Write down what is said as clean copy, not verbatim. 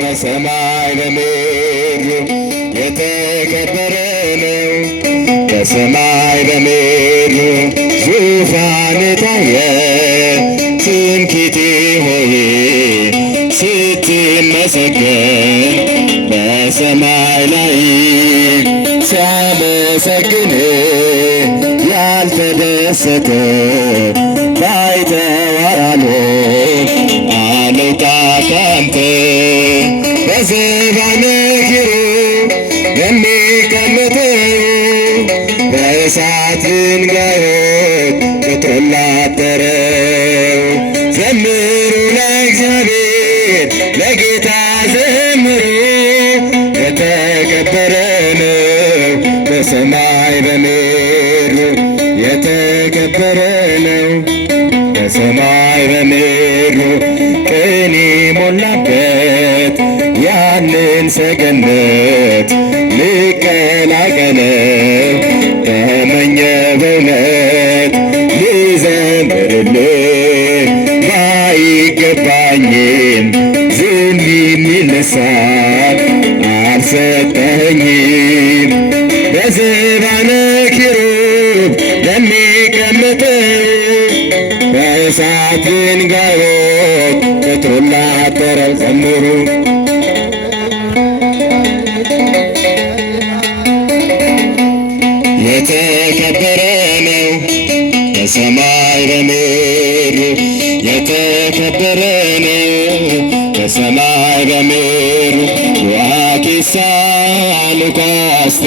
በሰማይ በምድር የተከበረ ነው። በሰማይ በምድር ዙፋን ታየ። ትምክህቴ ሆይ ስትመሰገን በሰማይ ላይ ሲያመሰግን ያልተደሰተ ባይተዋር አለውጣ ካንተ በዙፋነ ኪሩብ የሚቀመጠው በእሳት ድንጋዮች ቅጥሩን ላጠረው ዘምሩ ለእግዚአብሔር ለጌታ ዘምሩ። የተከበረ ነው በሰማይ በምድር የተከበረ ነው በሰማይ በምድር ቅኔ ሞላበት ያንን ሰገነት ልቀላቀለው ተመኘ በእውነት ልዘምርልህ ባይገባኝም ዝም የሚል ልሳን አልሰጠኸኝም። በዙፋነ ኪሩብ ለሚቀመጠው በእሳት ድንጋዮች ቅጥሩን ላጠረው ዘምሩ። የተከበረ ነው በሰማይ በምድር የተከበረ ነው በሰማይ በምድር ዋኪሳ ሉካስቴ